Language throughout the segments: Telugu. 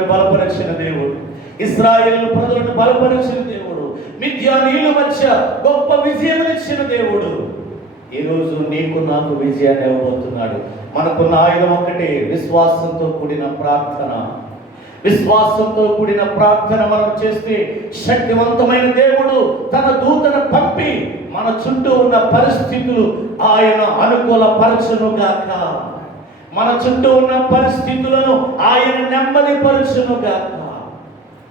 ప్రజలను బలపరిచిన దేవుడు, ఇశ్రాయేలు ప్రజలను బలపరిచిన దేవుడు, మిద్యానీయుల మధ్య గొప్ప విజయం ఇచ్చిన దేవుడు ఈరోజు నీకు నాకు విజయాన్ని ఇవ్వబోతున్నాడు. మనకున్న ఆయుధం ఒక్కటే, విశ్వాసంతో కూడిన ప్రార్థన. విశ్వాసంతో కూడిన ప్రార్థన మనం చేస్తే శక్తివంతమైన దేవుడు తన దూతను పంపి మన చుట్టూ ఉన్న పరిస్థితులు ఆయన అనుకూలపరచునుగాక. మన చుట్టూ ఉన్న పరిస్థితులను ఆయన నెమ్మదిపరచునుగాక.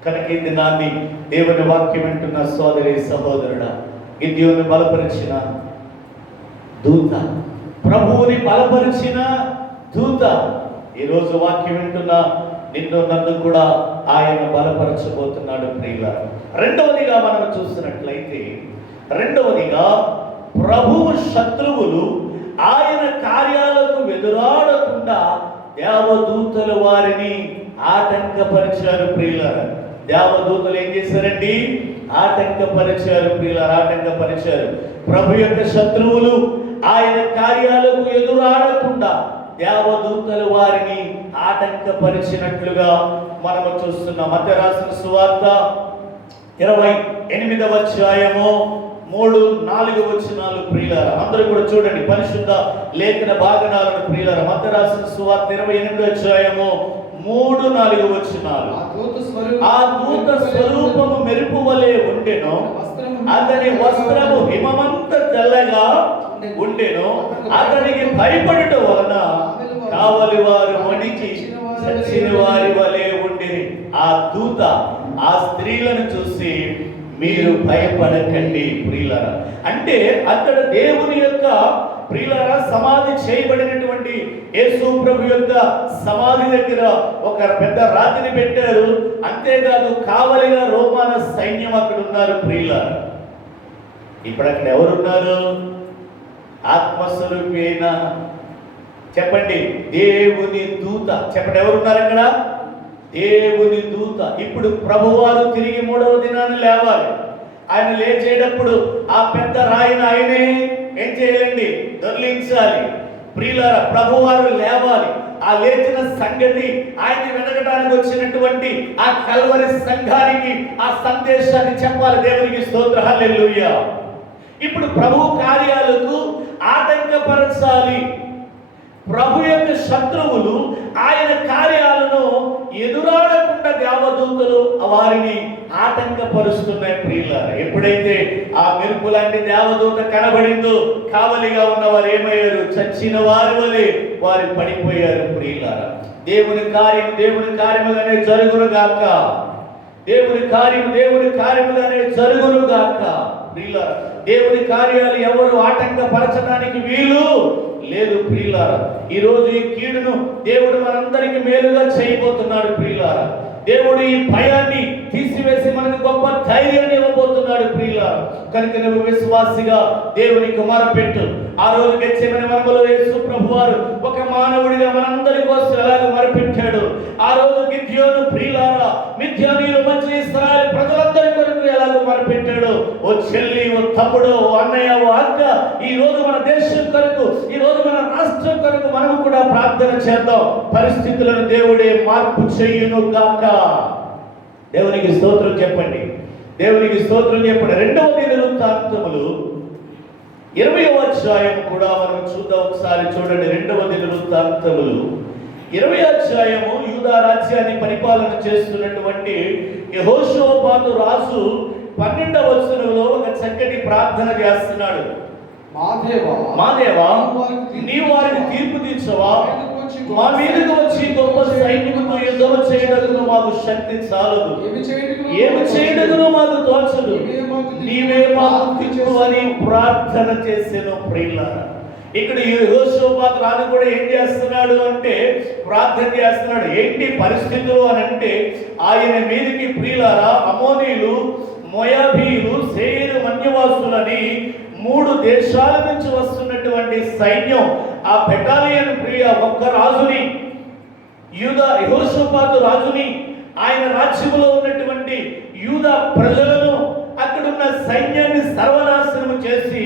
కనుక ఈ దినాన్ని దేవుని వాక్యం వింటున్న సోదరి సహోదరుడా, గిద్యోను బలపరిచిన దూత, ప్రభువుని బలపరిచిన దూత, ఈరోజు వాక్యం వింటున్న నిన్ను నన్ను కూడా ఆయన బలపరచబోతున్నాడు ప్రియులారా. రెండవదిగా మనం చూసినట్లయితే, రెండవదిగా ప్రభువు శత్రువులు ఆయన కార్యాలకు ఎదురాడకుండా దేవదూతలు వారిని ఆటంకపరిచారు ప్రియులారా. దేవదూతలు ఏం చేశారండి? ఆటంకపరిచారు ప్రియులారా, ఆటంకపరిచారు. ప్రభు యొక్క శత్రువులు ఆయన కార్యాలకు ఎదురాడకుండా దేవదూతలు వారిని ఆటంకపరిచినట్లుగా మనము చూస్తున్నాం. మత్తయి రాసిన సువార్త 28వ అధ్యాయము 3-4 వచనాలు ప్రియులారా, అందరూ కూడా చూడండి పరిశుద్ధ లేఖన భాగనాలను ప్రియులారా. మత్తయి రాసిన సువార్త 28వ అధ్యాయము 3-4 వచనాలు. ఆ దూత స్వరూపము మెరుపు వలె ఉండెను, అతని వస్త్రము హిమమంత తెల్లగా ఉండెను, అతనికి భయపడుట వలన కావలి వారు వణికి చచ్చిన వారి వలె ఉండేది. ఆ దూత ఆ స్త్రీలను చూసి మీరు భయపడకండి ప్రియులారా. అంటే అక్కడ దేవుని యొక్క ప్రియులారా సమాధి చేయబడినటువంటి యేసు ప్రభు యొక్క సమాధి దగ్గర ఒక పెద్ద రాతిని పెట్టారు. అంతేకాదు కావలిగా రోమాన సైన్యం అక్కడ ఉన్నారు ప్రియులారా. ఇప్పుడు అక్కడ ఎవరున్నారు? ఆత్మస్వరూపైన చెప్పండి దేవుని దూత. చెప్పండి ఎవరున్నారు అక్కడ? దేవుని దూత. ఇప్పుడు ప్రభువారు తిరిగి 3వ దినాన్ని లేవాలి. ఆయన లేచేటప్పుడు ఆ పెద్ద రాయిని ఆయనే ఏం చేయాలండి? దొర్లించాలి ప్రియులారా. ప్రభువారు లేవాలి. ఆ లేచిన సంగతి ఆయన వెనకడానికి వచ్చినటువంటి ఆ కల్వరి సంఘానికి ఆ సందేశాన్ని చెప్పాలి. దేవునికి స్తోత్రం, హల్లెలూయా. ఇప్పుడు ప్రభు కార్యాలకు ఆటంకపరచాలి. ప్రభు యొక్క శత్రువులు ఆయన కార్యాలను ఎదురాడకుండా దేవదూతలు వారిని ఆటంకపరుస్తున్నాయి ప్రియులారా. ఎప్పుడైతే ఆ మెరుపు లాంటి దేవదూత కనబడిందో కావలిగా ఉన్న వారు ఏమయ్యారు? చచ్చిన వారి వలె వారు పడిపోయారు ప్రియులారా. దేవుని కార్యముగానే జరుగునుగాక. దేవుని కార్యముగానే జరుగునుగాక ప్రియులారా. దేవుని కార్యాలు ఎవరు ఆటంకపరచడానికి వీలు లేదు ప్రియులారా. ఈ రోజు ఈ కీడును దేవుడు మనందరికి మేలుగా చేయబోతున్నాడు ప్రియులారా. దేవుడు ఈ భయాన్ని తీసివేసి మనకు గొప్ప ధైర్యాన్ని ఇవ్వబోతున్నాడు ప్రియులారా. కనుక నువ్వు విశ్వాసిగా దేవునికి మొరపెట్టు. ఆ రోజు గెత్సేమనే వనములో యేసు ప్రభువారు ఒక మానవుడిగా మనందరి కోసం ఎలాగ మొరపెట్టాడు. ఆ రోజు గిద్యోను ప్రియులారా మిద్యానీయుల మధ్య ఇశ్రాయేలు ప్రజలందరి కొరకు ఎలాగ మొరపెట్టాడు. ఓ చెల్లి, ఓ తమ్ముడు, ఓ అన్నయ్య, ఓ అక్క, ఈ రోజు మన దేశం కొరకు, ఈ రోజు మన రాష్ట్రం కొరకు మనము కూడా ప్రార్థన చేద్దాం. పరిస్థితులను దేవుడే మార్పు చేయును గాక. దేవునికి స్తోత్రం చెప్పండి. దేవునికి స్తోత్రం చెప్పండి. 2వ దినవృత్తాంతములు 20వ అధ్యాయం కూడా మనం చూద్దాం. ఒకసారి చూడండి. 2వ దినవృత్తాంతములు 20వ అధ్యాయము యూదా రాజ్యాన్ని పరిపాలన చేస్తున్నటువంటి యెహోషాపాతు రాజు 12వ వచనంలో ఒక చక్కటి ప్రార్థన చేస్తున్నాడు. మా దేవా, నీవు వారిని తీర్పు తీర్చవా? మా మీదకు వచ్చి గొప్ప సైన్యముతో యుద్ధము చేయడగును మాకు శక్తి చాలదు, ఏమి చేయడగును మాకు తోచదు, నీవే మాకు తీర్పు అని ప్రార్థన చేసెను ప్రియులారా. ఇక్కడ యెహోషాపాతు రాజు కూడా ఏం చేస్తున్నాడు అంటే ప్రార్థన చేస్తున్నాడు. ఏంటి పరిస్థితులు అని అంటే ఆయన మీదకి ప్రియులారా అమోనీయులు, మోయాబీయులు, సేయీరు మన్యవాసులని 3 దేశాల నుంచి వస్తున్నటువంటి సైన్యం ఆ బెటాలియన్ ప్రియ ఒక్క రాజుని, యెహోషాపాతు రాజుని, ఆయన రాజ్యంలో ఉన్నటువంటి యూదా ప్రజలను, అక్కడున్న సైన్యాన్ని సర్వనాశనం చేసి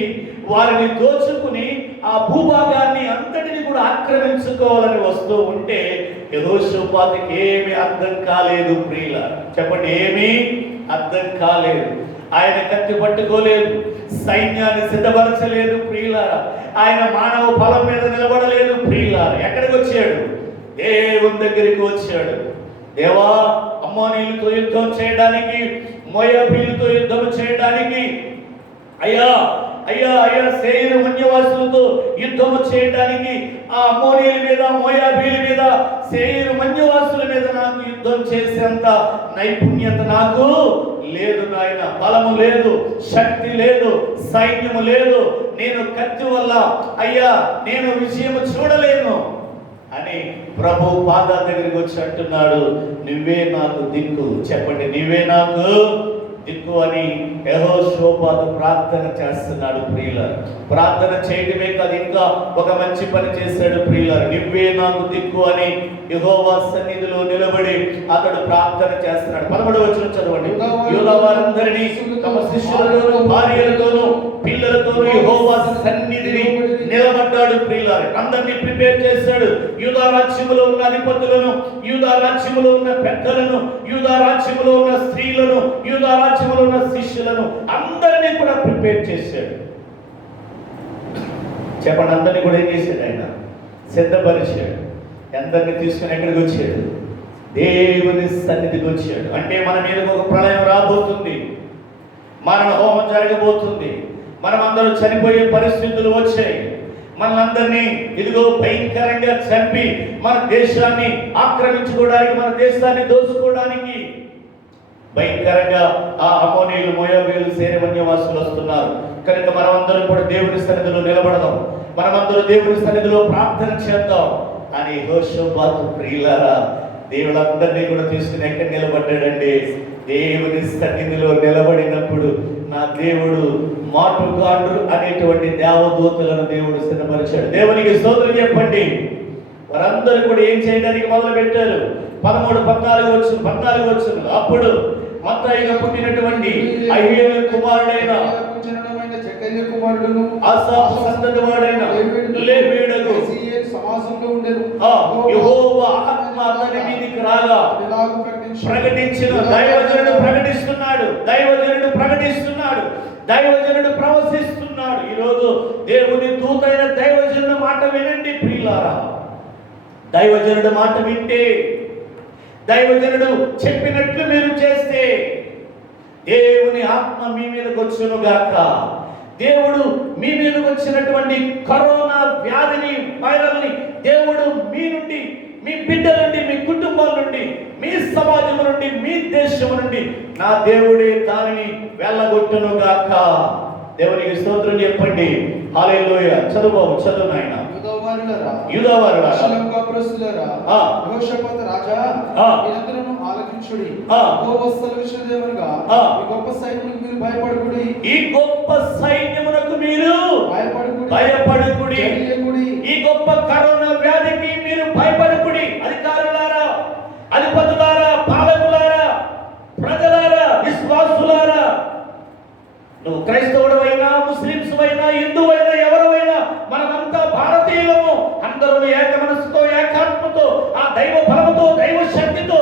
వారిని దోచుకుని ఆ భూభాగాన్ని అంతటిని కూడా ఆక్రమించుకోవాలని వస్తూ ఉంటే యెహోషాపాతుకి ఏమీ అర్థం కాలేదు ప్రియులారా. చెప్పండి, ఏమీ అర్థం కాలేదు. ఆయన కత్తి పట్టుకోలేదు, సైన్యాన్ని సిద్ధపరచలేదు ప్రియులారా. ఆయన మానవ బలం మీద నిలబడలేదు ప్రియులారా. ఎక్కడికి వచ్చాడు? దేవుని దగ్గరికి వచ్చాడు. దేవా, అమ్మోనీయులతో యుద్ధం చేయడానికి, మోయాబీయులతో యుద్ధం చేయడానికి, అయ్యా అయ్యా అయ్యా శేయీరు మన్యవాసులతో యుద్ధము చేయడానికి, ఆ అమ్మోనీయుల మీద, మోయాబీయుల మీద, శేయీరు మన్యవాసుల మీద నాకు యుద్ధం చేసేంత నైపుణ్యత నాకు లేదు నాయన. బలము లేదు, శక్తి లేదు, సైన్యము లేదు. నేను కత్తి వల్ల అయ్యా నేను విజయము చూడలేను అని ప్రభు పాదాల దగ్గరికి వచ్చి అంటున్నాడు, నువ్వే నాకు దిక్కు. చెప్పండి, నువ్వే నాకు దిక్కు అని యెహోషాపాతు ప్రార్థన చేస్తున్నాడు ప్రియులారా. ప్రార్థన చేయడమే కాదు, ఇంకా ఒక మంచి పని చేశాడు ప్రియులారా. నువ్వే నాకు దిక్కు అని యెహోవా సన్నిధిలో నిలబడి అతడు ప్రార్థన చేస్తున్నాడు. 11వ వచనం చదవండి. యూదా వారందరినీ తమ శిష్యులతోనూ, భార్యలతోనూ, పిల్లలతోనూ యెహోవా సన్నిధిని నిలబడ్డాడు ప్రియులారా. అందరినీ ప్రిపేర్ చేశాడు. యూదా రాజ్యములో ఉన్న అధిపతులను, యూదా రాజ్యములో ఉన్న పెద్దలను, యూదా రాజ్యములో ఉన్న స్త్రీలను, యూదా రాజ్యములో ఉన్న శిష్యులను అందరినీ కూడా ప్రిపేర్ చేశాడు. చెప్పండి, అందరినీ కూడా ఏం చేశాడు? ఆయన సిద్ధపరిచాడు. అందరినీ తీసుకుని ఎక్కడికి వచ్చాడు? దేవుని సన్నిధికి వచ్చాడు. అంటే మన మీదకి ఒక ప్రళయం రాబోతుంది, మరణ హోమం జరగబోతుంది, మనం అందరూ చనిపోయే పరిస్థితులు వచ్చాయి. మనందరినీ ఇదిగో భయంకరంగా చంపి మన దేశాన్ని ఆక్రమించుకోవడానికి, మన దేశాన్ని దోచుకోవడానికి భయంకరంగా ఆ అమ్మోనీయులు, మోయాబీయులు, శేయీరు వస్తున్నారు. కనుక మనమందరం కూడా దేవుని సన్నిధిలో నిలబడదాం, మనమందరూ దేవుని సన్నిధిలో ప్రార్థన చేద్దాం అని యెహోషాపాతు ప్రియులారా దేవులందరినీ కూడా తీసుకుని ఎక్కడ నిలబడ్డాడండి? దేవుని సన్నిధిలో నిలబడినప్పుడు నా దేవుడు మాటుగాండ్రు అనేటువంటి దేవదూతలను దేవుడు సిద్ధపరిచాడు. దేవునికి స్తోత్రం చెప్పండి. వారందరూ కూడా ఏం చేయడానికి మొదలు పెట్టారు? 13-14 వచనం. అప్పుడు మత్తయిగా పుట్టినటువంటి అహీయేలు కుమారుడైన ఆసాపు సంతతి వాడైన లేవీయుడగు యెహోవా ఆత్మ అతని మీదికి రాగా ప్రకటించిన దైవజనుడు ప్రకటిస్తున్నాడు, దైవజనుడు ప్రకటిస్తున్నాడు, దైవజనుడు ప్రవశిస్తున్నాడు. ఈరోజు దేవుని దూతైన దైవజనుడు మాట వినండి ప్రియులారా. దైవజనుడు మాట వింటే, దైవజనుడు చెప్పినట్లు మీరు చేస్తే దేవుని ఆత్మ మీ మీదకి వచ్చును గాక. దేవుడు మీ మీదకి వచ్చినటువంటి కరోనా వ్యాధిని, వైరల్ని దేవుడు మీ నుండి, మీ బిడ్డల నుండి, మీ కుటుంబాల నుండి, మీ సమాజం నుండి, మీ దేశం నుండి నా దేవుడే దానిని వెళ్ళగొట్టును గాక. దేవునికి స్తోత్రం చెప్పండి. హల్లెలూయా. చదువు చదువు నాయన. యూదావారులారా ఈ గొప్ప సైన్యమునకు మీరు భయపడకుడి. ఈ గొప్ప కరోనా వ్యాధికి మీరు భయపడకుడి. అధికారులారా, అధిపతులారా, పాలకులారా, ప్రజలారా, విశ్వాసులారా, నువ్వు క్రైస్తవుడైనా, ముస్లింస్ అయినా, హిందువైనా, ఎవరైనా, మనమంతా భారతీయులము. అందరూ ఏక మనసుతో, ఏకాత్మతో, ఆ దైవ బలముతో, దైవ శక్తితో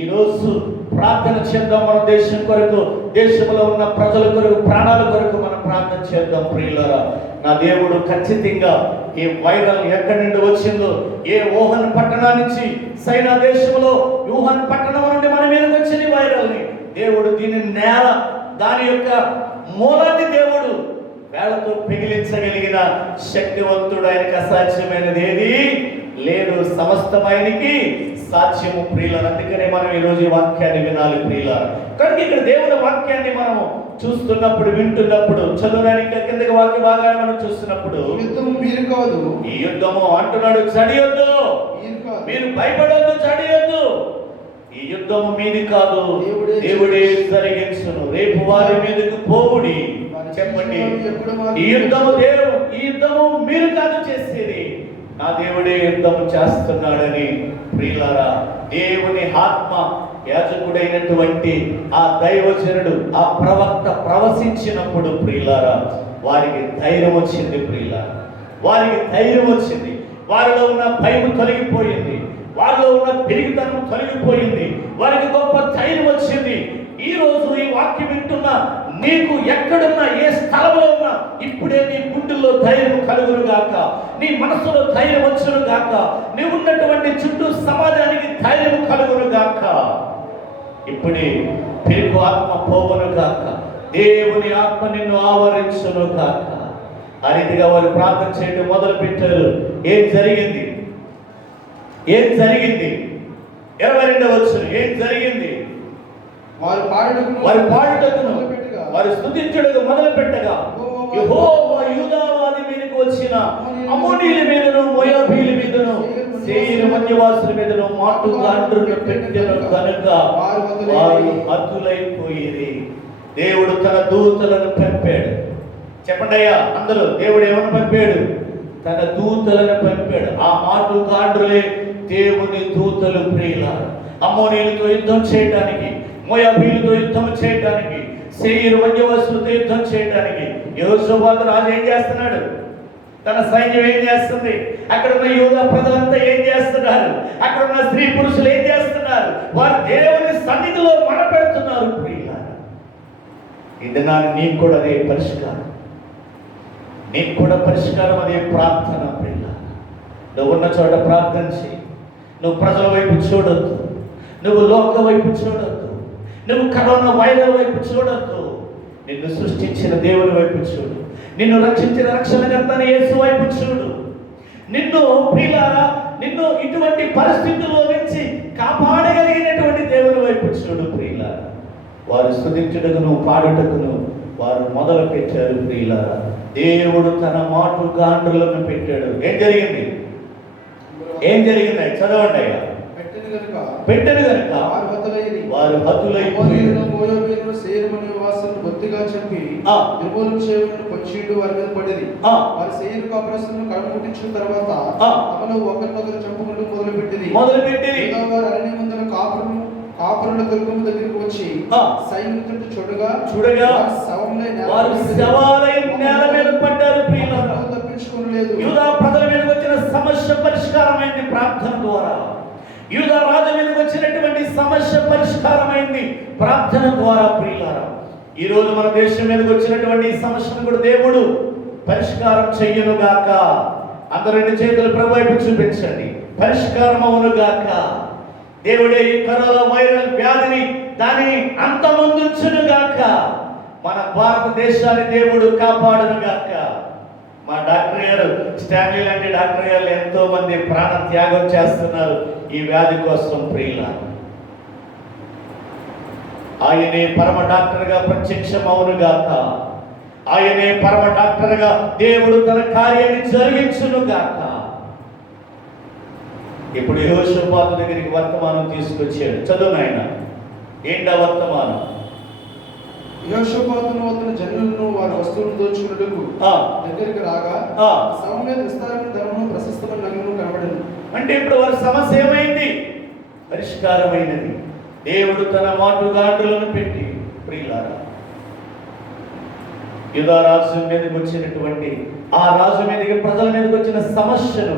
ఈరోజు ప్రార్థన చేద్దాం. మన దేశం కొరకు, దేశంలో ఉన్న ప్రజల కొరకు, ప్రాణాల కొరకు మనం ప్రార్థన చేద్దాం ప్రియులారా. నా దేవుడు ఖచ్చితంగా ఈ వైరల్ ఎక్కడి నుండి వచ్చిందో, ఏ వుహాన్ పట్టణం నుంచి, చైనా దేశంలో వుహాన్ పట్టణం నుండి మన మీదకి వచ్చిన వైరల్ని దేవుడు దీని నేల, దాని యొక్క మూలాన్ని దేవుడు వేళతో పిగిలించగలిగిన శక్తివంతుడు. ఆయనకి అసాధ్యమైనది ఏది లేదు, సమస్తమైనకి సాధ్యము ప్రియులారా. అందుకనే మనం ఈరోజు ఈ వాక్యాన్ని వినాలి ప్రియులారా. కనుక ఇక్కడ దేవుని వాక్యాన్ని మనం చూస్తున్నప్పుడు, వింటున్నప్పుడు, చదవడానికి కిందకి వాక్య భాగాన్ని మనం చూస్తున్నప్పుడు, మీరు కాదు ఈ యుద్ధము అంటున్నాడు, చడియొద్దు, మీరు భయపడొద్దు, చడియొద్దు. ఈ యుద్ధము మీది కాదు, దేవుడే జరిగించును. రేపు వారి మీదకు పోవుడి. చెప్పండి, ఈ యుద్ధము మీరు కాదు చేసేది, నా దేవుడే యుద్ధము చేస్తున్నాడని ప్రియులారా. దేవుని ఆత్మ యాజకుడైనటువంటి ఆ దైవజనుడు, ఆ ప్రవక్త ప్రవశించినప్పుడు ప్రియులారా వారికి ధైర్యం వచ్చింది ప్రియులారా. వారికి ధైర్యం వచ్చింది, వారిలో ఉన్న భయం తొలగిపోయింది, వారిలో ఉన్న పెరిగితనం తొలగిపోయింది, వారికి గొప్ప ధైర్యం వచ్చింది. ఈ రోజు ఈ వాక్యం వింటున్న నీకు ఎక్కడున్నా, ఏ స్థలంలో ఉన్నా, ఇప్పుడే నీ గుండెల్లో ధైర్యం కలుగును గాక, నీ మనసులో ధైర్యం వచ్చును గాక, నీవు ఉన్నటువంటి చుట్టూ సమాజానికి ధైర్యం కలుగును గాక. ఇప్పుడే పెరుగు ఆత్మ పోవను గాక, దేవుని ఆత్మ నిన్ను ఆవరించును గాక. ఆ రీతిగా వారు ప్రార్థన చేయడం మొదలు పెట్టారు. ఏం జరిగింది? ఏం జరిగింది? 22వ వచనం ఏం జరిగింది? వారు పాడుటకును వారు స్తుతించుటకు మొదలు పెట్టగా యెహోవా యూదావాది మీదకు వచ్చిన అమ్మోనీయుల మీదను, మోయాబీయుల మీదను, సేయీరు మన్యవాసుల మీదను మాటుగాండ్రులను పెట్టెను కనుక వారు హతులైపోయిరి. దేవుడు తన దూతలను పంపాడు. చెప్పండి అయ్యా అందరూ, దేవుడు ఏమని పంపాడు? తన దూతలను పంపాడు. ఆ మాటుగాండ్రులే దేవుని దూతలు. ప్రియులారా, అమ్మోనీయులతో యుద్ధం చేయడానికి, మోయాబీయులతో యుద్ధం చేయడానికి, సేయీరు మన్యవాసులతో యుద్ధం చేయడానికి యెహోషాపాతు రాజు ఏం చేస్తున్నాడు? తన సైన్యం ఏం చేస్తుంది? అక్కడ ఉన్న యూదా ప్రజలంతా ఏం చేస్తున్నారు? అక్కడ ఉన్న స్త్రీ పురుషులు ఏం చేస్తున్నారు? వారు దేవుని సన్నిధిలో మనపెడుతున్నారు. ప్రియులారా, ఇది నీకు కూడా అదే పరిష్కారం, నీకు కూడా పరిష్కారం అదే ప్రార్థన. ప్రియులారా, నువ్వు ఉన్న చోట ప్రార్థన చేయి. నువ్వు ప్రజల వైపు చూడొద్దు, నువ్వు లోక వైపు చూడొద్దు, నువ్వు కరోనా వైరల్ వైపు చూడొద్దు. నిన్ను సృష్టించిన దేవుని వైపు చూడు, నిన్ను రక్షించిన రక్షణకర్త యేసు వైపు చూడు. ప్రియులారా, నిన్ను ఇటువంటి పరిస్థితుల్లో నుంచి కాపాడగలిగినటువంటి దేవుని వైపు చూడు. ప్రియులారా, వారు స్తుతించుటకును పాడుటకును వారు మొదలు పెట్టారు. ప్రియులారా, దేవుడు తన మాటుగాండ్రులను పెట్టాడు. ఏం జరిగింది? ఏం జరిగింది? చదవండి అయ్యా. పెట్టెను గనుక వారు హతులైపోయారు. బొత్తిగా చెప్పి నిర్మూలన చేయబడిన పక్షులు వారి మీద పడేది. వారి సేయరు కాపురస్తులను కడముట్టించిన తర్వాత తమలో ఒకరినొకరు చంపుకుంటూ మొదలుపెట్టింది. వారు అరణ్య ముందర కాపురుల దుర్గం దగ్గరికి వచ్చి సైనికులు చూడగా వారు శవాలై నేల మీద పడ్డారు. తప్పించుకోలేదు. యూదా ప్రజల మీదకి వచ్చిన సమస్య పరిష్కారమైంది ప్రార్థన ద్వారా. యూదా రాజు మీదకి వచ్చినటువంటి సమస్య పరిష్కారమైంది ప్రార్థన ద్వారా. ప్రియులారా, ఈ రోజు మన దేశం మీదకి వచ్చినటువంటి సమస్యను కూడా దేవుడు పరిష్కారం చెయ్యను గాక. అందరూ రెండు చేతులు ప్రభు వైపు చూపించండి. పరిష్కారం అవును గాక. దేవుడే ఈ కరోనా వైరల్ వ్యాధిని దానిని అంతమొందించును గాక. మన భారతదేశాన్ని దేవుడు కాపాడును గాక. మా డాక్టర్ గారు, స్టాన్లీ లాంటి డాక్టర్ గారు ఎంతో మంది ప్రాణ త్యాగం చేస్తున్నారు ఈ వ్యాధి కోసం. ప్రియులారా, ఆయనే పరమ డాక్టర్గా ప్రత్యక్షం అవును గాక. ఆయనే పరమ డాక్టర్గా దేవుడు తన కార్యాన్ని జరిగించును గాక. ఇప్పుడు యెహోషాపాతు దగ్గరికి వర్తమానం తీసుకొచ్చాడు. చదువు నాయన, ఏంటా వర్తమానం? యెహోషాపాతును అతని జనులను వారి వస్తువులను దోచుకున్నట్టుకు దగ్గరికి రాగా సమయ విస్తారమైన ధనము ప్రశస్తమైన నగరము కనబడింది. అంటే ఇప్పుడు వారి సమస్య ఏమైంది? పరిష్కారమైనది. దేవుడు తన మాటుగాండ్రులను పెట్టి, ప్రియులారా, యూదా రాజు మీదకి వచ్చినటువంటి ఆ రాజు మీదకి ప్రజల మీదకి వచ్చిన సమస్యను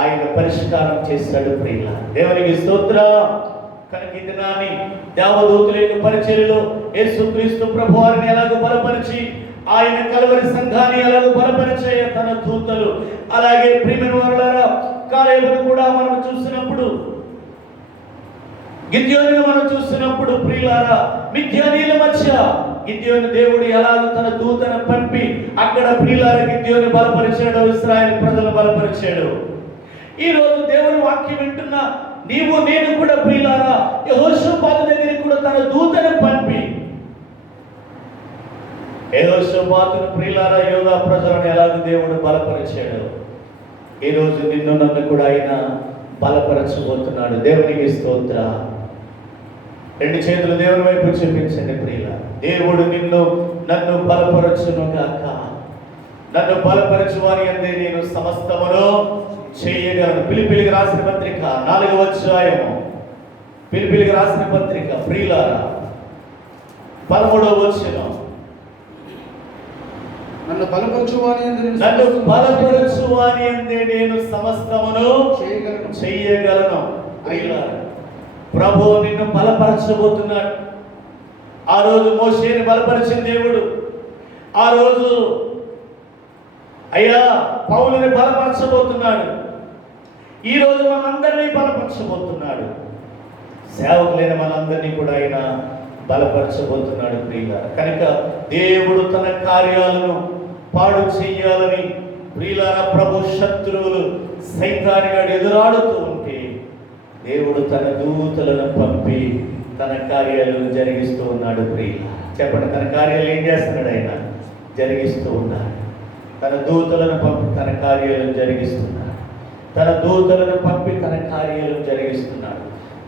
ఆయన పరిష్కారం చేశాడు. ప్రియులారా, దేవునికి స్తోత్రం. కనుక ఈ దినాన్ని దేవదూతుల యొక్క పరిచర్యలో యేసుక్రీస్తు ప్రభువారిని ఎలాగో బలపరిచి, ఆయన కలవరి సంఘాన్ని ఎలాగో బలపరిచే తన దూతలు, అలాగే ప్రియమైన వారులారా, కాలేబును కూడా మనం చూసినప్పుడు, గిద్యోనును మనం చూసినప్పుడు, ప్రియులారా, మిద్యానీయుల మధ్య గిద్యోను దేవుడు ఎలాగో తన దూతను పంపి అక్కడ ప్రియులారా గిద్యోను బలపరిచాడు, ఇశ్రాయేలు ప్రజలు బలపరిచాడు. ఈ రోజు దేవుని వాక్యం వింటున్న నీవు నేను కూడా ప్రియులారా యెహోషాపాతు దగ్గరికి కూడా తన దూతను పంపి యెహోషాపాతును ప్రియులారా యూదా ప్రజలను ఎలాగో దేవుడు బలపరిచాడు, ఈ రోజు నిన్ను నన్ను కూడా ఆయన బలపరచబోతున్నాడు. దేవునికి స్తోత్రం. రెండు చేతులు దేవుని వైపు చూపించండి. ప్రియులారా, దేవుడు నిన్ను నన్ను బలపరచును గాక. నన్ను బలపరచు వారి అందే నేను సమస్తమును చేయగలను. ఫిలిప్పీయులకు రాసిన పత్రిక 4వ అధ్యాయము, ఫిలిప్పీయులకు రాసిన పత్రిక ప్రియులారా 13వ వచనం, నన్ను బలపరచువాని అందే నేను సమస్తమును చేయగలను. ప్రియులారా, ప్రభు నిన్ను బలపరచబోతున్నాడు. ఆ రోజు మోషేని బలపరిచిన దేవుడు ఆ రోజు అయ్యా పౌలుని బలపరచబోతున్నాడు. ఈ రోజు మనందరినీ బలపరచబోతున్నాడు. సేవకులైన మనందరినీ కూడా ఆయన బలపరచబోతున్నాడు ప్రియులారా. కనుక దేవుడు తన కార్యాలను పాడు చెయ్యాలని ప్రియులారా ప్రభు శత్రువులు సైతానిగా ఎదురాడుతూ ఉంటే దేవుడు తన దూతలను పంపి తన కార్యాలను జరిగిస్తూ ఉన్నాడు ప్రియులారా. చెప్పండి, తన కార్యాలు ఏం చేస్తున్నాడు? ఆయన జరిగిస్తూ ఉన్నాడు. తన దూతలను పంపి తన కార్యాలను జరిగిస్తున్నాడు. తన దూతలను పంపి తన కార్యాలను జరిగిస్తున్నాడు.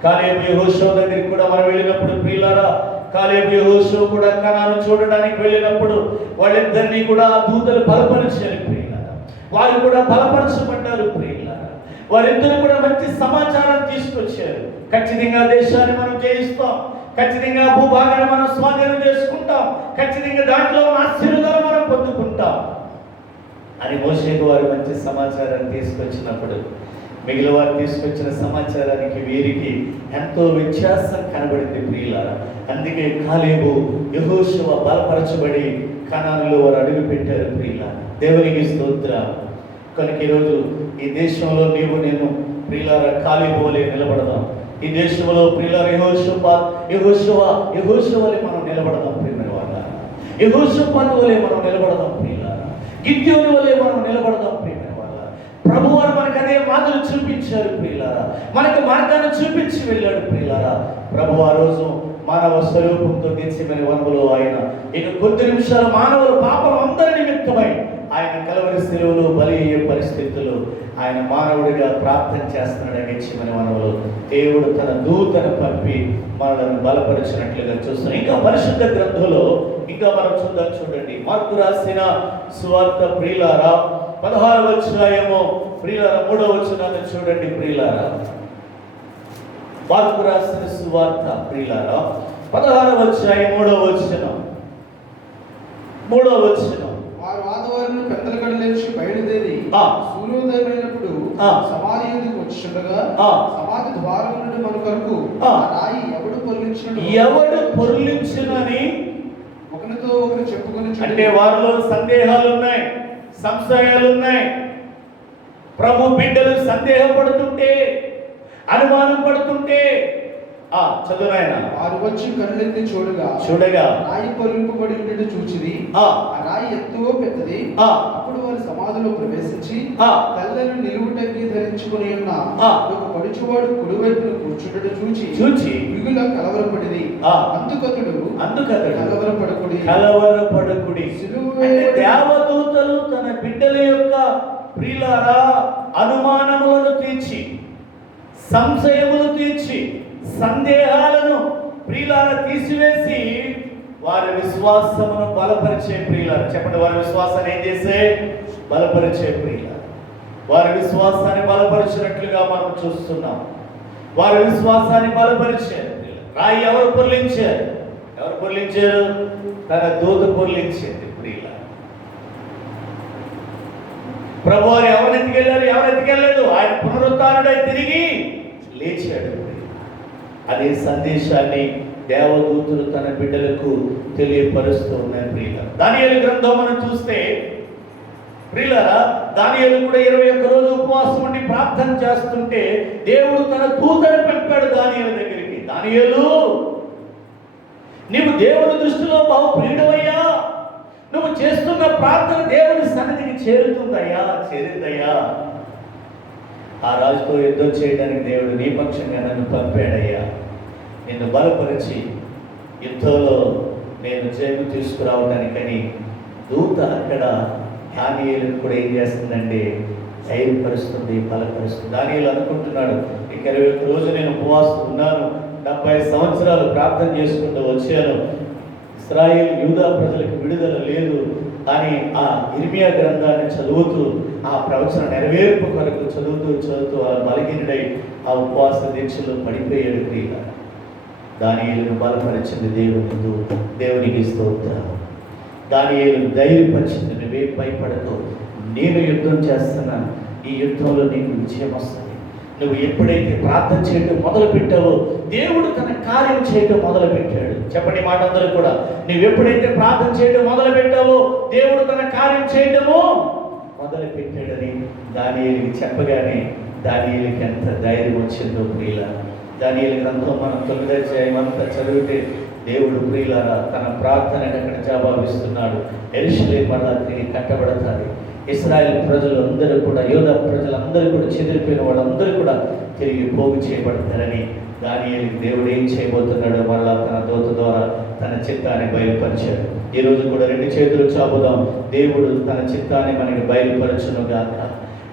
కాలేబు యెహోషువ దగ్గరికి కూడా మనం వెళ్ళినప్పుడు ప్రియులారా, కాలేబు యెహోషువ కూడా కనాను చూడడానికి వెళ్ళినప్పుడు వాళ్ళిద్దరినీ కూడా ఆ దూతలు బలపరిచారు ప్రియులారా. వారు కూడా బలపరచబడ్డారు ప్రియులారా. వారిద్దరు కూడా మంచి సమాచారం తీసుకొచ్చారు. ఖచ్చితంగా దేశాన్ని మనం జయిస్తాం, ఖచ్చితంగా భూభాగాన్ని మనం స్వాధీనం చేసుకుంటాం, ఖచ్చితంగా దాంట్లో ఆశీర్వాదాలు మనం పొందుకుంటాం అని మోషేకు వారు మంచి సమాచారాన్ని తీసుకొచ్చినప్పుడు మిగిలిన వారు తీసుకొచ్చిన సమాచారానికి వీరికి ఎంతో వ్యత్యాసం కనబడింది ప్రియులారా. అందుకే కాలేబు యెహోషువ బలపరచబడి కనానులో వారు అడుగు పెట్టారు ప్రియులారా. దేవునికి స్తోత్రం. కనుక ఈరోజు ఈ దేశంలో నీవు నేను ప్రియులారా కాలేబు వలె నిలబడదాం. ఈ దేశంలో ప్రియులారా యెహోషువలే మనం నిలబడదాం ప్రియమైన వాళ్ళ. యెహోషాపాతు వలె మనం నిలబడదాం ప్రియులారా. గిద్యోను వలె మనం నిలబడదాం ప్రియమైన వాళ్ళ. ప్రభువారు మనకు అదే మాటలు చూపించారు ప్రియులారా. మనకు మార్గాన్ని చూపించి వెళ్ళాడు ప్రియులారా. ప్రభు ఆ రోజు మానవ స్వరూపంతో గెత్సేమనే వనములో ఆయన ఇక కొద్ది నిమిషాలు మానవుల పాపం అందరి నిమిత్తమై ఆయన కలవరి శిలువలో బలి అయ్యే పరిస్థితుల్లో ఆయన మానవుడిగా ప్రార్థన చేస్తున్నాడు. గెత్సేమనే వనములో దేవుడు తన దూతను పంపి మనలను బలపరిచినట్లుగా చూస్తున్నాం. ఇంకా పరిశుద్ధ గ్రంథంలో ఇంకా మనం చూడండి, మార్కు రాసిన సువార్త ప్రియులారా 16వ అధ్యాయము ప్రియులారా 3వ వచనాన్ని చూడండి ప్రియులారా. మార్కు రాసిన సువార్త ప్రియులారా 16వ అధ్యాయం 3వ వచనం. వారు ఆదివారం పెద్దలగడ లేచి బయలుదేరి సూర్యోదయమైనప్పుడు సమాధి ఎదుగు వచ్చుండగా సమాధి ద్వారం నుండి మన కొరకు రాయి ఎవడు పొర్లించునని ఒకరితో ఒకరు చెప్పుకొని, అంటే వారిలో సందేహాలు ఉన్నాయి, సంశయాలు ఉన్నాయి. ప్రభు బిడ్డలు సందేహపడుతుంటే, అనుమానం పడుతుంటే చదువునాయన వారు వచ్చి కళ్ళెత్తి చూడగా రాయి పొర్లింపబడి ఉండేది చూచిరి. ఆ రాయి ఎంతో పెద్దది. అప్పుడు వారు సమాధిలో ప్రవేశించి కళ్ళను నిలువుటకి ధరించుకుని ఉన్న ఒక పడుచువాడు కుడివైపున కూర్చుండట చూచి మిగుల కలవరపడింది. అందుకతడు కలవరపడకుడి. దేవదూతలు తన బిడ్డల యొక్క ప్రియులారా అనుమానములను తీర్చి, సంశయములు తీర్చి, సందేహాలను ప్రియులారా తీసివేసి వారి విశ్వాసమును బలపరిచే ప్రియులారా. చెప్పండి, వారి విశ్వాసాన్ని ఏం చేసే? బలపరిచే ప్రియులారా. వారి విశ్వాసాన్ని బలపరిచినట్లుగా మనం చూస్తున్నాం. వారి విశ్వాసాన్ని బలపరిచారు. రాయి ఎవరు పొర్లించారు? తన దూత పొర్లించింది ప్రియులారా. ప్రభు వారు ఎవరు ఎత్తుకెళ్ళలేదు. ఆయన పునరుత్థానుడై తిరిగి లేచాడు. అదే సందేశాన్ని దేవదూతులు తన బిడ్డలకు తెలియపరుస్తూ ఉన్నాయి ప్రియులారా. దానియేలు గ్రంథం మనం చూస్తే ప్రియులారా, దానియేలు కూడా 21 రోజు ఉపవాసం ఉండి ప్రార్థన చేస్తుంటే దేవుడు తన దూతను పంపాడు దానియేలు దగ్గరికి. దానియేలు, నీవు దేవుని దృష్టిలో బహు ప్రియుడవయ్యా. నువ్వు చేస్తున్న ప్రార్థన దేవుని సన్నిధికి చేరిందయ్యా. ఆ రాజుతో యుద్ధం చేయడానికి దేవుడు నీ పక్షంగా నన్ను పంపాడయ్యా. నిన్ను బలపరిచి యుద్ధంలో నేను జయము తీసుకురావడానికని దూత అక్కడ దానియేలును కూడా ఏం చేస్తుందంటే ధైర్యపరుస్తుంది, బలపరుస్తుంది. దానియేలు అనుకుంటున్నాడు, ఇక 21 రోజు నేను ఉపవాసం ఉన్నాను, 70 సంవత్సరాలు ప్రార్థన చేసుకుంటూ వచ్చాను, ఇశ్రాయేలు యూదా ప్రజలకు విడుదల లేదు అని ఆ ఇర్మియా గ్రంథాన్ని చదువుతూ ఆ ప్రవచన నెరవేర్పు కొరకు చదువుతూ ఆ బలహీనుడై ఆ ఉపవాస దీక్షలో పడిపోయాడు ప్రియులారా. దానియేలును బలపరిచింది దేవునికి స్తోత్రం. దానియేలును ధైర్యపరిచింది, నువ్వేం భయపడకు, నేను యుద్ధం చేస్తున్నాను, ఈ యుద్ధంలో నీకు విజయం వస్తుంది, నువ్వు ఎప్పుడైతే ప్రార్థన చేయడం మొదలు పెట్టావో దేవుడు తన కార్యం చేయడం మొదలు పెట్టాడు. చెప్పండి మాట అందరూ కూడా, నువ్వు ఎప్పుడైతే ప్రార్థన చేయడం మొదలు పెట్టావో దేవుడు తన కార్యం చేయడము మొదలు పెట్టాడని దానియేలుకి చెప్పగానే దానియేలుకి ఎంత ధైర్యం వచ్చిందో ప్రియులారా. దానియేలు గ్రంథం మనం 9వ అధ్యాయం అంతా చదివితే దేవుడు ప్రియులారా తన ప్రార్థనకు అక్కడ జవాబిస్తున్నాడు. యెరూషలేము మరలా తిరిగి కట్టబడతాది. ఇశ్రాయేల్ ప్రజలు అందరూ కూడా, యోధా ప్రజలందరూ కూడా, చెదిరిపోయిన వాళ్ళందరూ కూడా తిరిగి పోగు చేయబడతారని దానియేలుకి దేవుడు ఏం చేయబోతున్నాడో మరలా తన దూత ద్వారా తన చిత్తాన్ని బయలుపరిచాడు. ఈరోజు కూడా 2 చేతులు చాపుదాం. దేవుడు తన చిత్తాన్ని మనకి బయలుపరచును గాక.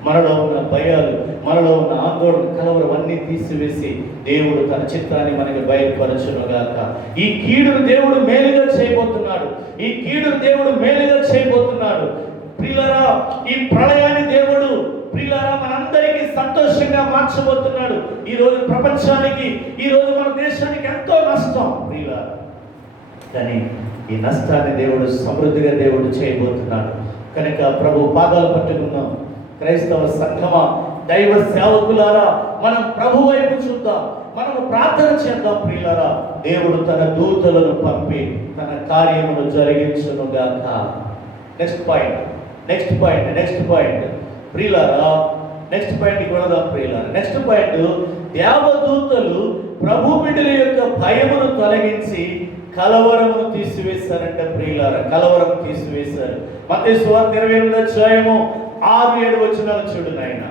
మనలో ఉన్న భయాలు, మనలో ఉన్న ఆందోళన, కలవరం అన్నీ తీసివేసి దేవుడు తన చిత్తాన్ని మనకి బయలుపరచును గాక. ఈ కీడును దేవుడు మేలుగా చేయబోతున్నాడు. ఈ కీడును దేవుడు మేలుగా చేయబోతున్నాడు. ప్రియులారా, ఈ ప్రళయాన్ని దేవుడు ప్రియులారా మనందరికీ సంతోషంగా మార్చబోతున్నాడు. ఈ రోజు ప్రపంచానికి, ఈ రోజు మన దేశానికి ఎంతో నష్టం ప్రియులారా, కానీ ఈ నష్టాన్ని దేవుడు సమృద్ధిగా దేవుడు చేయబోతున్నాడు. కనుక ప్రభు పాదాలు పట్టుకున్నాం. క్రైస్తవ సంఘమా, దైవ సేవకులారా, మనం ప్రభు వైపు చూద్దాం, మనము ప్రార్థన చేద్దాం ప్రియులారా. దేవుడు తన దూతలను పంపి తన కార్యమును జరిగించునుగాక. నెక్స్ట్ పాయింట్ ప్రియులారా, నెక్స్ట్ పాయింట్ కూడా ప్రియులారా. నెక్స్ట్ పాయింట్, దేవదూతలు ప్రభు బిడ్డల యొక్క భయమును తొలగించి కలవరమును తీసివేశారంట ప్రియులారా. కలవరం తీసివేశారు. మత్తయి సువార్త 28వ అధ్యాయము 6-7 వచనాలు చూడు నాయన.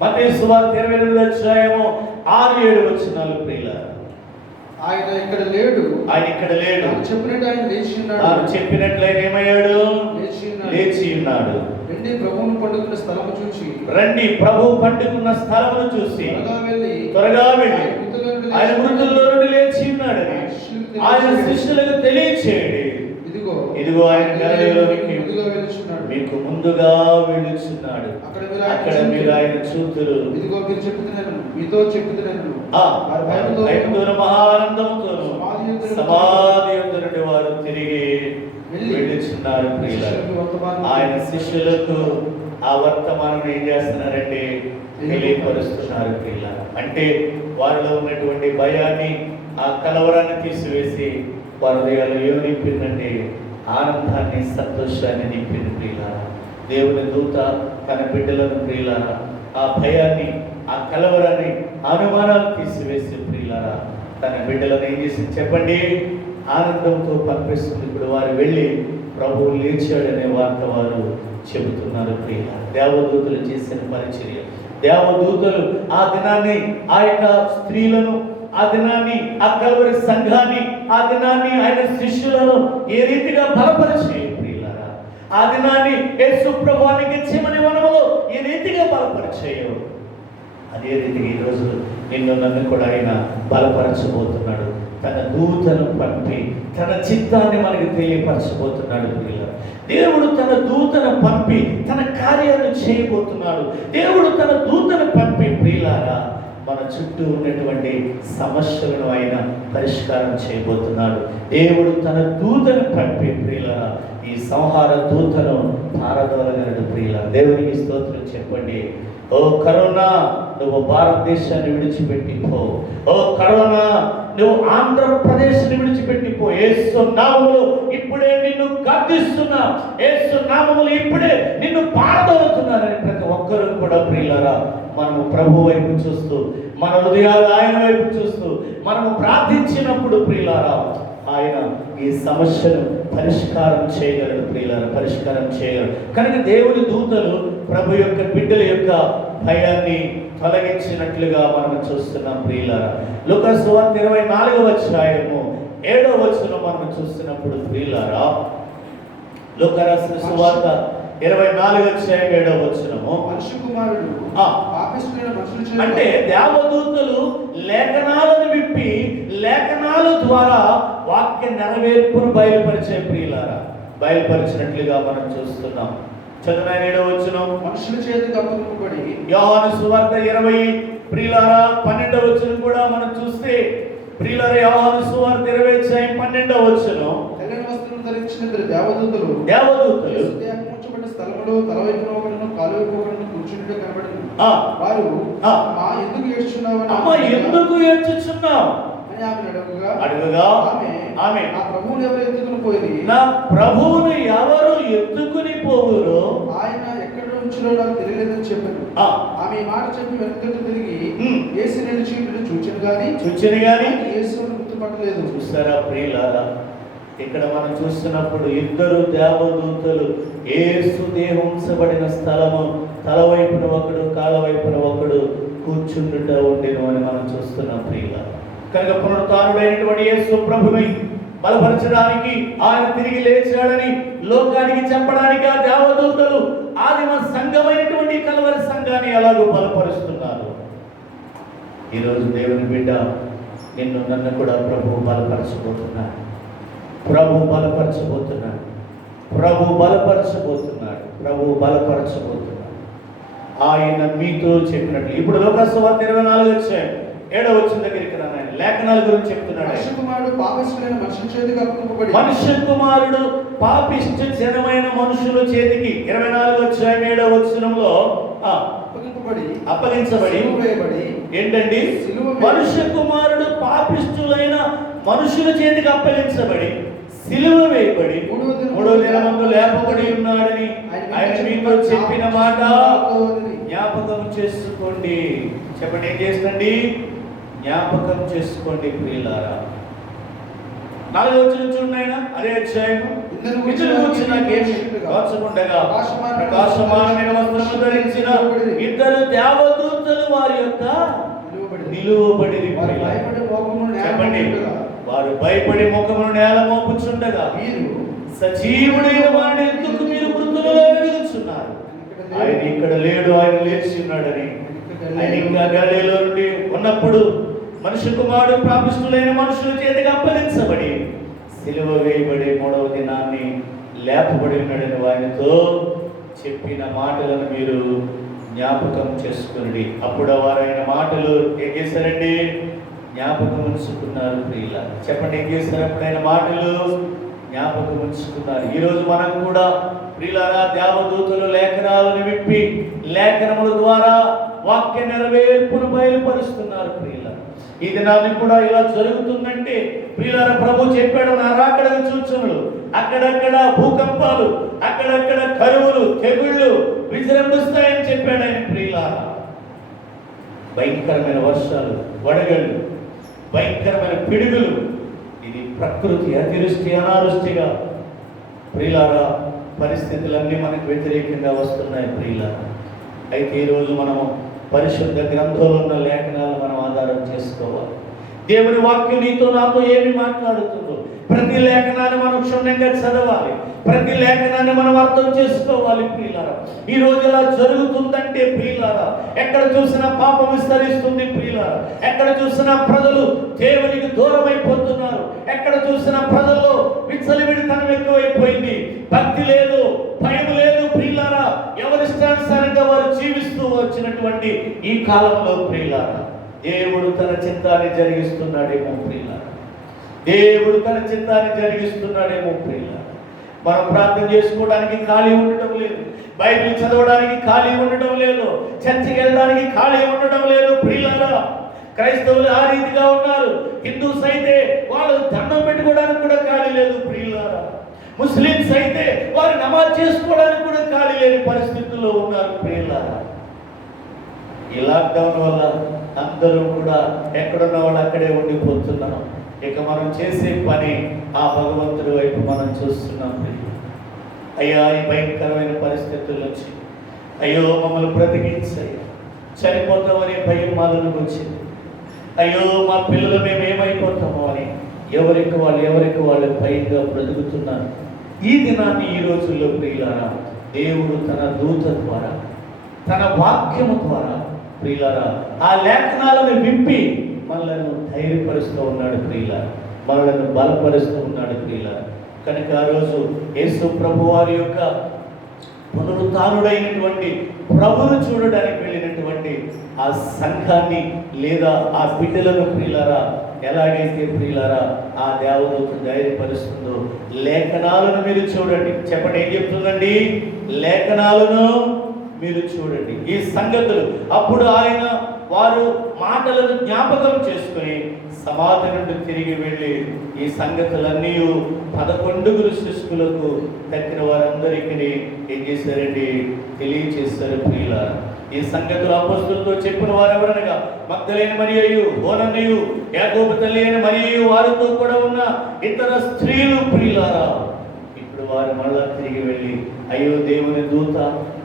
మత్తయి సువార్త 28వ అధ్యాయము 6-7 వచనాలు ప్రియులారా. ఆయన ఇక్కడ లేడు. చెప్పినట్టు ఆయన లేచి ఉన్నాడు. చెప్పినట్లు ఆయన ఏమయ్యాడు? లేచి ఉన్నాడు. రండి ప్రభువును పండుకున్న స్థలము చూసి త్వరగా వెళ్ళి ఆయన మృతుల్లో నుండి లేచి ఉన్నాడని ఆయన శిష్యులకు తెలియచేయండి. ఇదిగో ఆయన గలిలయలోనికి మీకు ముందుగా వెళ్ళుచున్నాడు. అక్కడ మీరు ఆయన చూతురు. ఇదిగో మీరు చెప్పుతున్నాను, మీతో చెప్పుతున్నాను. భయంతోను మహానందంతోను సమాధి యందు నుండి వారు తిరిగి వెళ్ళుచున్నారు ప్రియులారా. ఆయన శిష్యులకు ఆ వర్తమానం ఏం చేస్తున్నారంటే తెలియపరుస్తున్నారు ప్రియులారా. అంటే వారిలో ఉన్నటువంటి భయాన్ని, ఆ కలవరాన్ని తీసివేసి వారి హృదయాలు ఏమి నింపిందంటే ఆనందాన్ని, సంతోషాన్ని నింపింది ప్రియులారా. దేవుని దూత తన బిడ్డలను ప్రియులారా ఆ భయాన్ని, ఆ కలవరాన్ని, అనుమానాలు తీసివేసి ప్రియులారా తన బిడ్డలను ఏం చేసి చెప్పండి, ఆనందంతో పంపిస్తుంది. ఇప్పుడు వారు వెళ్ళి ప్రభువు లేచాడనే వార్త వారు చెబుతున్నారు ప్రియులారా. దేవదూతలు చేసిన పరిచర్య, దేవదూతలు ఆ దినాన్ని, ఆ యొక్క స్త్రీలను, ఆ దినాన్ని, ఆ కలవరి సంఘాన్ని, ఆ దినాన్ని ఆయన శిష్యులను ఏ రీతిగా బలపరిచే ప్రియులారా, ఆ దినాన్ని యేసు ప్రభువానికి గెత్సేమనే వనములో ఏ రీతిగా బలపరిచేయో అదే రీతిగా ఈరోజు నిన్ను నన్ను కూడా ఆయన బలపరచబోతున్నాడు. తన దూతను పంపి తన చిత్తాన్ని మనకి తెలియపరచబోతున్నాడు ప్రియులారా. దేవుడు తన దూతను పంపి తన కార్యాలను చేయబోతున్నాడు. దేవుడు తన దూతను పంపి ప్రియులారా మన చుట్టూ ఉన్నటువంటి సమస్యలను ఆయన పరిష్కారం చేయబోతున్నాడు. దేవుడు తన దూతను పంపి ప్రియులారా ఈ సంహార దూతను పారదోలగలడు ప్రియులారా. దేవునికి స్తోత్రం చెప్పండి. ఓ కరోనా, నువ్వు భారతదేశాన్ని విడిచిపెట్టిపో. ఓ కరోనా, నువ్వు ఆంధ్రప్రదేశ్ని విడిచిపెట్టిపో. యేసు నామములో ఇప్పుడే నిన్ను గద్దిస్తున్నా, యేసు నామములో ఇప్పుడే నిన్ను పారదోలుతున్నారని ప్రతి ఒక్కరూ కూడా ప్రియులారా మనము ప్రభు వైపు చూస్తూ, మన హృదయాలు ఆయన వైపు చూస్తూ మనము ప్రార్థించినప్పుడు ప్రియులారా ఆయన ఈ సమస్యను పరిష్కారం చేయగలడు ప్రియులారా, పరిష్కారం చేయగలడు. కనుక దేవుని దూతలు ప్రభు యొక్క బిడ్డల యొక్క భయాన్ని తొలగించినట్లుగా మనం చూస్తున్నాం ప్రియులారా. లూకాసు సువార్త 24వ అధ్యాయము 7వ వచనం మనం చూస్తున్నప్పుడు ప్రియులారా, లూకా రాసిన సువార్త 24వ అధ్యాయం 7వ వచనము, మనుష్య కుమారుడు పాపిష్ఠులైన మనుషుల చేత, అంటే దేవదూతలు లేఖనాలను విప్పి లేఖనాల ద్వారా వాక్య నెరవేర్పును బయలుపరిచే ప్రియులారా, బయలుపరిచినట్లుగా మనం చూస్తున్నాం. చదువు 7వ వచనం, మనుషుల చేతికి అప్పగింపబడి, యోహాను సువార్త 20 ప్రియులారా 12వ వచనం కూడా మనం చూస్తే ప్రియులారా యోహాను సువార్త 20 అధ్యాయం 12వ వచనం, తెల్లని వస్త్రం ధరించిన దేవదూతలు దేవదూతలు ఉంచబడిన స్థలమున మనలో తల వైపున ఒకడును కాలు వైపు ఒకడును కూర్చుంటే కనబడింది. ఆ, వారు ఆ, అమ్మా ఎందుకు ఏడ్చుచున్నావని అమ్మ ఎందుకు ఏడ్చుచున్నావు అని ఆమెను అడుగగా ఆమె నా ప్రభువుని ఎవరు ఎత్తుకుని పోయి నా ప్రభువును ఎవరు ఎత్తుకుని పోవురో ఆయన ఎక్కడ ఉంచిలో నాకు తెలియలేదని చెప్పాను. ఆమె ఈ మాట చెప్పి వెనుకకు తిరిగి యేసు నిలిచి చూచెను గాని యేసును గుర్తుపట్టలేదు. చూసారా ప్రియులారా, ఇక్కడ మనం చూస్తున్నప్పుడు ఇద్దరు దేవదూతలు యేసు దేహం ఉంచబడిన స్థలము తల వైపున ఒకడు కాళ్ళ వైపున ఒకడు కూర్చుండుట ఉండేను అని మనం చూస్తున్నాం ప్రియులారా. కనుక పునరుత్థానుడైనటువంటి యేసు ప్రభుని బలపరచడానికి, ఆయన తిరిగి లేచాడని లోకానికి చెప్పడానికి ఆ దేవదూతలు ఆదిమ సంఘమైనటువంటి కల్వరి సంఘాన్ని ఎలాగో బలపరుస్తున్నారు. ఈరోజు దేవుని బిడ్డ నిన్ను నన్ను కూడా ప్రభువు బలపరచబోతున్నాడు. ప్రభు బలపరచబోతున్నాడు. ప్రభు బలపరచబోతున్నాడు. ప్రభు బలపరచబోతున్నాడు. ఆయన మీతో చెప్పినట్లు ఇప్పుడు లోకసువార్త 24 వచ్చాయి 7వ వచనం దగ్గరికి రా నాయన. లేఖనాల గురించి చెప్తున్నాడు. మనుష్య కుమారుడు పాపిష్ఠులైన మనుషుల చేతికి అప్పగింపబడి మనుష్య కుమారుడు పాపిష్ఠ జనమైన మనుషుల చేతికి 24వ అధ్యాయం 7వ వచనంలో అప్పగించబడి ఏంటండి, మనుష్య కుమారుడు పాపిష్ఠులైన మనుషుల చేతికి అప్పగించబడి సిలువ వేయబడి 3వ దినమందు లేపబడి ఉన్నాడని ఆయన మీతో చెప్పిన మాట జ్ఞాపకం చేసుకోండి. చెప్పండి, ఏం చేస్తండి? జ్ఞాపకం చేసుకోండి ప్రియులారా. 4వ వచనం చూడండి. అదే అధ్యాయం ప్రకాశమానమైన వస్త్రము ధరించిన ఇద్దరు దేవదూతలు వారి యొక్క నిలువబడి. చెప్పండి, వారు భయపడి ముఖమును నేల మోపుచుండగా సజీవుడైన వాడిని ఎందుకు మీరు మృతులలో వెలుగుచున్నారు? ఆయన ఇక్కడ లేడు, ఆయన లేచి ఉన్నాడని. ఆయన ఇంకా గలిలేలో నుండి ఉన్నప్పుడు మనుష్య కుమారుడు పాపిష్ఠులైన మనుషుల చేతికి అప్పగించబడి సిలువ వేయబడి 3వ దినాన్ని లేపబడి ఉన్నాడని ఆయనతో చెప్పిన మాటలను మీరు జ్ఞాపకం చేసుకుని అప్పుడు వారు ఆయన మాటలు ఏం చేశారండి? జ్ఞాపకం ఉంచుకున్నారు ప్రియుల. చెప్పండి, ఏం చేశారు? అప్పుడు ఆయన మాటలు జ్ఞాపకం ఉంచుకున్నారు. ఈరోజు మనం కూడా ప్రియులారా దేవదూతలు లేఖనాలను విప్పి లేఖనముల ద్వారా వాక్య నెరవేర్పును బయలుపరుస్తున్నారు ప్రియుల. ఈ దినాన్ని కూడా ఇలా జరుగుతుందంటే ప్రియులారా ప్రభు చెప్పాడు, నా రాకడకు సూచనలు, అక్కడక్కడ భూకంపాలు, అక్కడక్కడ కరువులు తెగుళ్ళు విజృంభిస్తాయని చెప్పాడు ఆయన ప్రియులారా. భయంకరమైన వర్షాలు, వడగళ్ళు, భయంకరమైన పిడుగులు, ఇది ప్రకృతి అతివృష్టి అనావృష్టిగా ప్రియులారా పరిస్థితులన్నీ మనకు వ్యతిరేకంగా వస్తున్నాయి ప్రియులారా. అయితే ఈరోజు మనము పరిశుద్ధ గ్రంథంలో ఉన్న లేఖనాలు మనం ఆధారం చేసుకోవాలి. దేవుని వాక్యం నీతో నాతో ఏమి మాట్లాడుతుందో ప్రతి లేఖనాన్ని మనం క్షుణ్ణంగా చదవాలి. ప్రతి లేఖనాన్ని మనం అర్థం చేసుకోవాలి ప్రియులారా. ఈ రోజు ఇలా జరుగుతుందంటే ప్రియులారా, ఎక్కడ చూసినా పాపం విస్తరిస్తుంది ప్రియులారా. ఎక్కడ చూసినా ప్రజలు దేవునికి దూరం అయిపోతున్నారు. ఎక్కడ చూసినా ప్రజల్లో విచ్చలవిడితనం ఎక్కువైపోయింది. భక్తి లేదు, భయం లేదు ప్రియులారా. ఎవరిష్టానుసారంగా వారు జీవిస్తూ వచ్చినటువంటి ఈ కాలంలో ప్రియులారా, దేవుడు తన చిత్తాన్ని జరిగిస్తున్నాడేమో ప్రియులారా. దేవుడు తన చిత్తాన్ని జరిగిస్తున్నాడేమో ప్రియులారా. మనం ప్రార్థన చేసుకోవడానికి ఖాళీ ఉండటం లేదు, బైబిల్ చదవడానికి ఖాళీ ఉండటం లేదు, చర్చికి వెళ్ళడానికి ఖాళీ ఉండటం లేదు ప్రియులారా. క్రైస్తవులు ఆ రీతిగా ఉన్నారు. హిందూస్ అయితే వాళ్ళు దండం పెట్టుకోవడానికి కూడా ఖాళీ లేదు ప్రియులారా. ముస్లిమ్స్ అయితే వారు నమాజ్ చేసుకోవడానికి కూడా ఖాళీ లేని పరిస్థితుల్లో ఉన్నారు ప్రియులారా. ఈ లాక్డౌన్ వల్ల అందరూ కూడా ఎక్కడున్న వాళ్ళు అక్కడే ఉండిపోతున్నాం. ఇక మనం చేసే పని ఆ భగవంతుడి వైపు మనం చూస్తున్నాం. అయ్యా, ఈ భయంకరమైన పరిస్థితుల నుంచి అయ్యో మమ్మల్ని బ్రతికించయ్యా, చనిపోతామనే భయం మాలోకి వచ్చింది. అయ్యో మా పిల్లలు మేము ఏమైపోతామో అని ఎవరికి వాళ్ళు భయంగా బ్రతుకుతున్నారు. ఈ దినాన్ని ఈ రోజుల్లో ప్రియులారా దేవుడు తన దూత ద్వారా తన వాక్యము ద్వారా ప్రియులారా ఆ లేఖనాలను విప్పి మనలను ధైర్యపరుస్తూ ఉన్నాడు ప్రియులారా, మనలను బలపరుస్తూ ఉన్నాడు ప్రియులారా. కనుక ఆ రోజు యేసు ప్రభు వారి యొక్క పునరుత్థానుడైనటువంటి ప్రభువును చూడడానికి వెళ్ళినటువంటి ఆ సంఘాన్ని లేదా ఆ బిడ్డలను ప్రియులారా ఎలాగైతే ప్రియులారా ఆ దేవదూత ధైర్యపరుస్తుందో లేఖనాలను మీరు చూడండి. చెప్పండి, ఏం చెప్తుందండి? లేఖనాలను మీరు చూడండి ఈ సంగతులు. అప్పుడు ఆయన వారు మాటలను జ్ఞాపకం చేసుకుని సమాధి నుండి తిరిగి వెళ్ళి ఈ సంగతులన్నీ 11 శిష్యులకు తక్కిన వారందరికీ ఏం చేశారండి? తెలియచేశారు. ప్రియులారా, ఈ సంగతులు అపొస్తలులతో చెప్పిన వారు ఎవరనగా మగ్దలేని మరియయు, ఓనన్నయు, యాకోబు తల్లి అయిన మరియయు, వారితో కూడా ఉన్న ఇతర స్త్రీలు. ప్రియులారా, ఇప్పుడు వారు మళ్ళా తిరిగి వెళ్ళి అయ్యో దేవుని దూత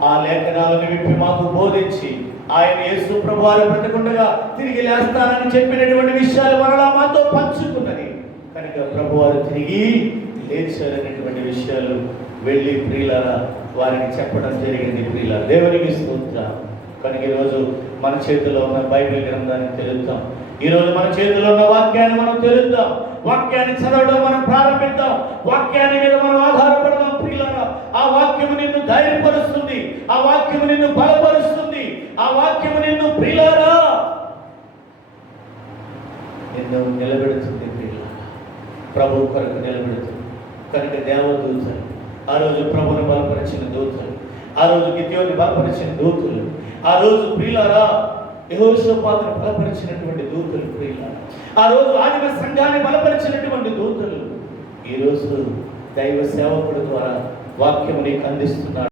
ఆ లేఖనాలను విప్పి మాకు బోధించి ఆయన యేసు ప్రభు వారు బ్రతికుండగా తిరిగి లేస్తానని చెప్పినటువంటి విషయాలు మరలా మాతో పంచుకున్నది కనుక ప్రభు వారు తిరిగి లేచారనేటువంటి విషయాలు వెళ్ళి ప్రియులారా వారికి చెప్పడం జరిగింది. ప్రియులారా, దేవునికి స్తోత్రం. కనుక ఈరోజు మన చేతిలో ఉన్న బైబిల్ గ్రంథాన్ని తెలుద్దాం. ఈరోజు మన చేతిలో ఉన్న వాక్యాన్ని మనం తెలుద్దాం. వాక్యాన్ని చదవడం మనం ప్రారంభిద్దాం. వాక్యాన్ని మీద మనం ఆధారపడదాం. ప్రియులారా, ఆ వాక్యము నిన్ను ధైర్యపరుస్తుంది, ఆ వాక్యము నిన్ను బలపరుస్తుంది, ఆ వాక్యము నిన్ను ప్రియులారా నిన్ను నిలబెడుతుంది. ప్రియులారా, ప్రభు కొరకు నిలబెడుతుంది. కనుక దేవదూతలు, ఆ రోజు ప్రభుని బలపరిచిన దూతలు, ఆ రోజు గిద్యోని బలపరిచిన దూతలు, ఆ రోజు ప్రియులారా యెహోషాపాతును బలపరిచినటువంటి దూతలు, ప్రియులారా ఆ రోజు ఆదిమ సంఘాన్ని బలపరిచినటువంటి దూతలు, ఈరోజు దైవ సేవకుడు ద్వారా వాక్యము నీకు అందిస్తున్నాడు.